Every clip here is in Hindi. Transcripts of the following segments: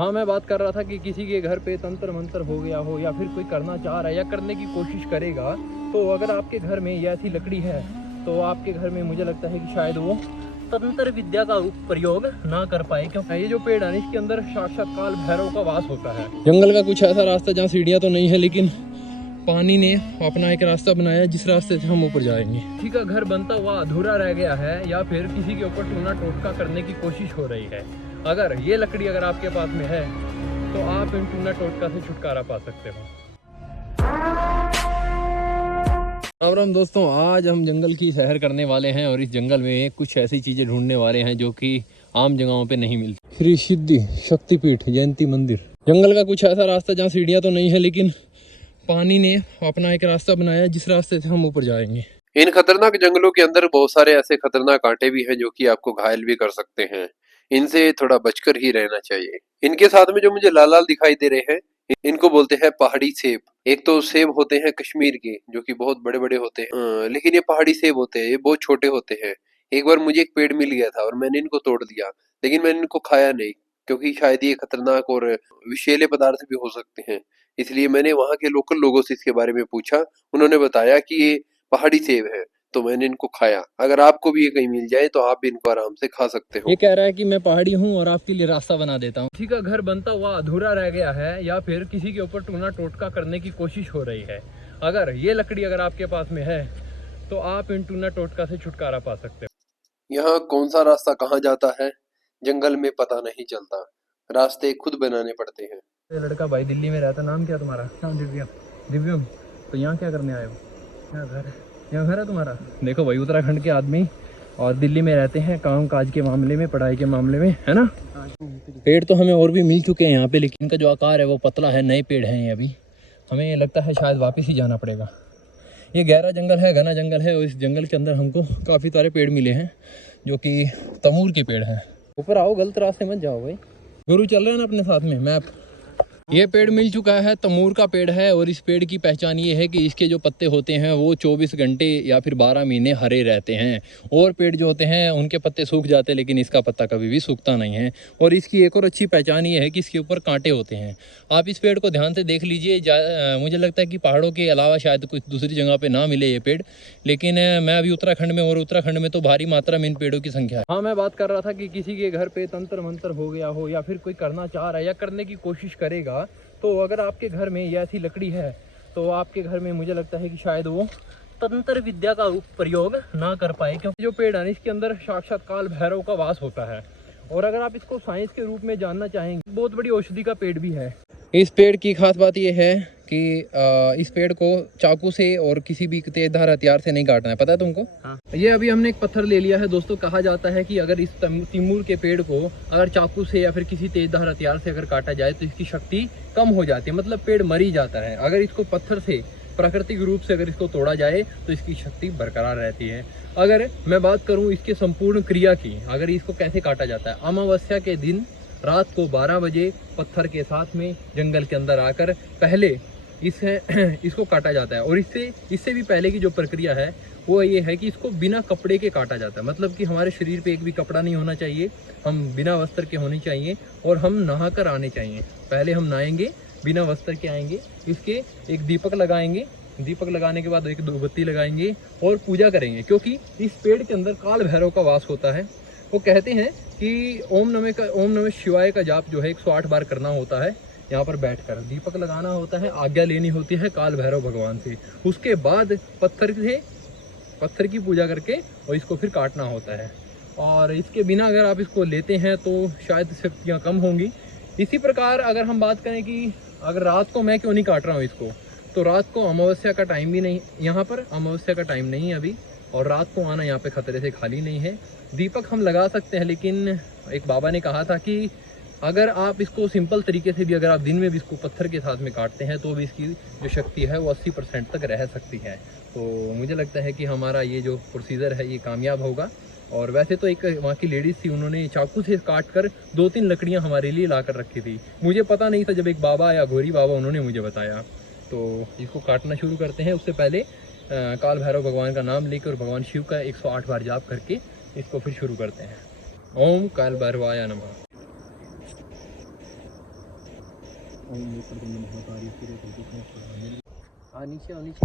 हाँ, मैं बात कर रहा था कि किसी के घर पे तंत्र मंत्र हो गया हो या फिर कोई करना चाह रहा है या करने की कोशिश करेगा, तो अगर आपके घर में ये ऐसी लकड़ी है तो आपके घर में मुझे लगता है कि शायद वो तंत्र विद्या का प्रयोग ना कर पाए, क्योंकि ये जो पेड़ है इसके अंदर साक्षात काल भैरव का वास होता है। जंगल का कुछ ऐसा रास्ता जहाँ सीढ़ियाँ तो नहीं है, लेकिन पानी ने अपना एक रास्ता बनाया जिस रास्ते से हम ऊपर जाएंगे। किसी का घर बनता हुआ अधूरा रह गया है या फिर किसी के ऊपर टूना टोटका करने की कोशिश हो रही है, अगर ये लकड़ी अगर आपके पास में है तो आप इन टूना टोटका से छुटकारा पा सकते हो। राम राम दोस्तों, आज हम जंगल की सैर करने वाले हैं और इस जंगल में कुछ ऐसी चीजें ढूंढने वाले हैं जो कि आम जगहों पे नहीं मिलती। श्री सिद्धि शक्तिपीठ जयंती मंदिर। जंगल का कुछ ऐसा रास्ता जहाँ सीढ़ियाँ तो नहीं है, लेकिन पानी ने अपना एक रास्ता बनाया जिस रास्ते से हम ऊपर जाएंगे। इन खतरनाक जंगलों के अंदर बहुत सारे ऐसे खतरनाक कांटे भी हैं जो कि आपको घायल भी कर सकते हैं। इनसे थोड़ा बचकर ही रहना चाहिए। इनके साथ में जो मुझे लाल लाल दिखाई दे रहे हैं, इनको बोलते हैं पहाड़ी सेब। एक तो सेब होते हैं कश्मीर के जो कि बहुत बड़े बड़े होते हैं, लेकिन ये पहाड़ी सेब होते हैं, ये बहुत छोटे होते हैं। एक बार मुझे एक पेड़ मिल गया था और मैंने इनको तोड़ दिया, लेकिन मैंने इनको खाया नहीं क्योंकि शायद ये खतरनाक और विषैले पदार्थ भी हो सकते हैं। इसलिए मैंने वहां के लोकल लोगों से इसके बारे में पूछा। उन्होंने बताया कि ये पहाड़ी सेब है, तो मैंने इनको खाया। अगर आपको भी ये कहीं मिल जाए तो आप भी इनको आराम से खा सकते हो। ये कह रहा है कि मैं पहाड़ी हूँ और आपके लिए रास्ता बना देता हूँ। किसी का घर बनता हुआ अधूरा रह गया है या फिर किसी के ऊपर टूना टोटका करने की कोशिश हो रही है, अगर ये लकड़ी अगर आपके पास में है तो आप इन टूना टोटका से छुटकारा पा सकते हो। यहाँ कौन सा रास्ता कहाँ जाता है जंगल में पता नहीं चलता, रास्ते खुद बनाने पड़ते हैं। ये लड़का भाई दिल्ली में रहता, नाम क्या तुम्हारा? नाम दिव्यम। दिव्यम, तो यहाँ क्या करने आए हो? यहाँ घर है। यहाँ घर है तुम्हारा? देखो भाई, उत्तराखंड के आदमी और दिल्ली में रहते हैं काम काज के मामले में, पढ़ाई के मामले में, है ना। पेड़ तो हमें और भी मिल चुके हैं यहाँ पे, लेकिन इनका जो आकार है वो पतला है, नए पेड़ हैं ये अभी। हमें ये लगता है शायद वापस ही जाना पड़ेगा। ये गहरा जंगल है, घना जंगल है और इस जंगल के अंदर हमको काफ़ी सारे पेड़ मिले हैं जो कि तमूर के पेड़ हैं। ऊपर आओ, गलत रास्ते मत जाओ भाई। गुरु चल रहे हैं ना अपने साथ में, मैप। ये पेड़ मिल चुका है, तमूर का पेड़ है और इस पेड़ की पहचान ये है कि इसके जो पत्ते होते हैं वो 24 घंटे या फिर 12 महीने हरे रहते हैं। और पेड़ जो होते हैं उनके पत्ते सूख जाते हैं, लेकिन इसका पत्ता कभी भी सूखता नहीं है। और इसकी एक और अच्छी पहचान ये है कि इसके ऊपर कांटे होते हैं। आप इस पेड़ को ध्यान से देख लीजिए। मुझे लगता है कि पहाड़ों के अलावा शायद कुछ दूसरी जगह पर ना मिले ये पेड़, लेकिन मैं अभी उत्तराखंड में, और उत्तराखंड में तो भारी मात्रा में इन पेड़ों की संख्या है। हाँ, मैं बात कर रहा था कि किसी के घर पे तंत्र मंत्र हो गया हो या फिर कोई करना चाह रहा है या करने की कोशिश करेगा, तो अगर आपके घर में ये ऐसी लकड़ी है तो आपके घर में मुझे लगता है कि शायद वो तंत्र विद्या का प्रयोग ना कर पाए, क्योंकि जो पेड़ है इसके अंदर साक्षात काल भैरव का वास होता है। और अगर आप इसको साइंस के रूप में जानना चाहेंगे, बहुत बड़ी औषधि का पेड़ भी है। इस पेड़ की खास बात यह है कि इस पेड़ को चाकू से और किसी भी तेजधार हथियार से नहीं काटना है, पता है तुमको? हाँ। ये अभी हमने एक पत्थर ले लिया है दोस्तों। कहा जाता है कि अगर इस तिमूर के पेड़ को अगर चाकू से या फिर किसी तेजधार हथियार से अगर काटा जाए तो इसकी शक्ति कम हो जाती है, मतलब पेड़ मर ही जाता है। अगर इसको पत्थर से प्राकृतिक रूप से अगर इसको तोड़ा जाए तो इसकी शक्ति बरकरार रहती है। अगर मैं बात करूँ इसके संपूर्ण क्रिया की, अगर इसको कैसे काटा जाता है, अमावस्या के दिन रात को 12 बजे पत्थर के साथ में जंगल के अंदर आकर पहले इसको काटा जाता है। और इससे भी पहले की जो प्रक्रिया है वो ये है कि इसको बिना कपड़े के काटा जाता है, मतलब कि हमारे शरीर पे एक भी कपड़ा नहीं होना चाहिए, हम बिना वस्त्र के होने चाहिए और हम नहाकर आने चाहिए। पहले हम नहाएंगे, बिना वस्त्र के आएंगे, इसके एक दीपक लगाएंगे, दीपक लगाने के बाद एक धूपबत्ती लगाएंगे और पूजा करेंगे, क्योंकि इस पेड़ के अंदर काल भैरव का वास होता है। वो कहते हैं कि ओम नमः शिवाय का जाप जो है 108 बार करना होता है। यहाँ पर बैठकर दीपक लगाना होता है, आज्ञा लेनी होती है काल भैरव भगवान से। उसके बाद पत्थर की पूजा करके और इसको फिर काटना होता है। और इसके बिना अगर आप इसको लेते हैं तो शायद शक्तियाँ कम होंगी। इसी प्रकार अगर हम बात करें कि अगर रात को मैं क्यों नहीं काट रहा हूँ इसको, तो रात को अमावस्या का टाइम भी नहीं, यहाँ पर अमावस्या का टाइम नहीं है अभी, और रात को आना यहाँ पे खतरे से खाली नहीं है। दीपक हम लगा सकते हैं, लेकिन एक बाबा ने कहा था कि अगर आप इसको सिंपल तरीके से भी, अगर आप दिन में भी इसको पत्थर के साथ में काटते हैं तो भी इसकी जो शक्ति है वो 80% तक रह सकती है। तो मुझे लगता है कि हमारा ये जो प्रोसीजर है ये कामयाब होगा। और वैसे तो एक वहाँ की लेडीज़ थी, उन्होंने चाकू से काट कर 2-3 लकड़ियाँ हमारे लिए ला कर रखी थी। मुझे पता नहीं था, जब एक बाबा या घोरी बाबा उन्होंने मुझे बताया। तो इसको काटना शुरू करते हैं। उससे पहले काल भैरव भगवान का नाम लेकर और भगवान शिव का 108 बार जाप करके इसको फिर शुरू करते हैं। ओम काल भैरवाय नमः। नीचे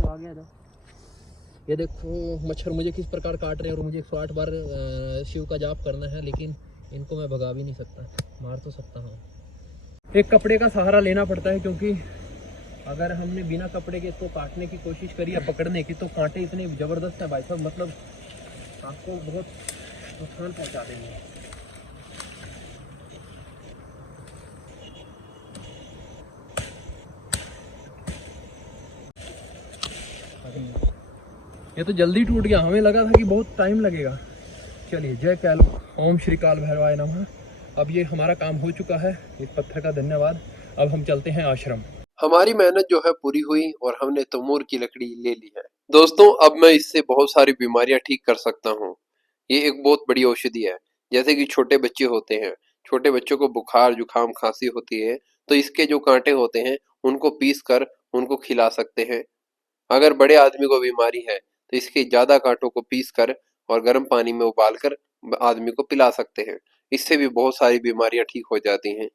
आ गया था। ये देखो मच्छर मुझे किस प्रकार काट रहे हैं, और मुझे 108 बार शिव का जाप करना है, लेकिन इनको मैं भगा भी नहीं सकता, मार तो सकता हूँ। एक कपड़े का सहारा लेना पड़ता है, क्योंकि अगर हमने बिना कपड़े के इसको काटने की कोशिश करी या पकड़ने की, तो कांटे इतने ज़बरदस्त हैं भाई साहब, मतलब आपको बहुत नुकसान पहुँचा देंगे। ये तो जल्दी टूट गया, हमें लगा था कि बहुत टाइम लगेगा। चलिए, जय कैल, ओम श्री काल भैरवाय नमः। अब ये हमारा काम हो चुका है, इस पत्थर का धन्यवाद। अब हम चलते हैं आश्रम। हमारी मेहनत जो है पूरी हुई और हमने तमूर की लकड़ी ले ली है। दोस्तों, अब मैं इससे बहुत सारी बीमारियां ठीक कर सकता हूँ। ये एक बहुत बड़ी औषधि है। जैसे कि छोटे बच्चे होते हैं, छोटे बच्चों को बुखार जुकाम खांसी होती है, तो इसके जो कांटे होते हैं उनको पीस कर उनको खिला सकते हैं। अगर बड़े आदमी को बीमारी है तो इसके ज्यादा कांटों को पीस कर और गर्म पानी में उबाल कर आदमी को पिला सकते हैं। इससे भी बहुत सारी बीमारियां ठीक हो जाती हैं।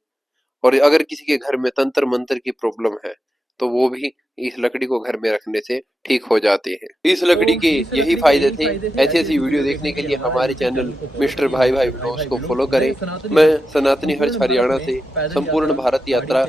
और अगर किसी के घर में तंत्र मंत्र की प्रॉब्लम है तो वो भी इस लकड़ी को घर में रखने से ठीक हो जाते हैं। इस लकड़ी के यही फायदे थे। ऐसी ऐसी वीडियो देखने के लिए हमारे चैनल मिस्टर भाई भाई ब्लॉग्स को फॉलो करें। मैं सनातनी हर्ष हरियाणा से संपूर्ण भारत यात्रा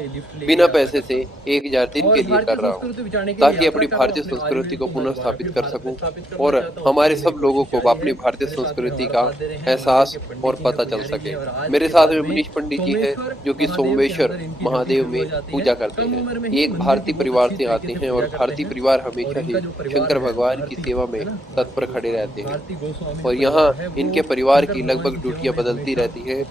बिना पैसे से 1000 दिन के लिए कर रहा हूँ, ताकि अपनी भारतीय संस्कृति को पुनः स्थापित कर सकूं और हमारे सब लोगों को अपनी भारतीय संस्कृति का एहसास और पता चल सके। मेरे साथ में मनीष पंडित जी हैं, जो कि सोमेश्वर महादेव में पूजा करते हैं। ये एक भारतीय परिवार से आते हैं और भारतीय परिवार हमेशा ही शंकर भगवान की सेवा में तत्पर खड़े रहते हैं। और यहाँ इनके परिवार की लगभग ड्यूटियां बदलती रहती हैं।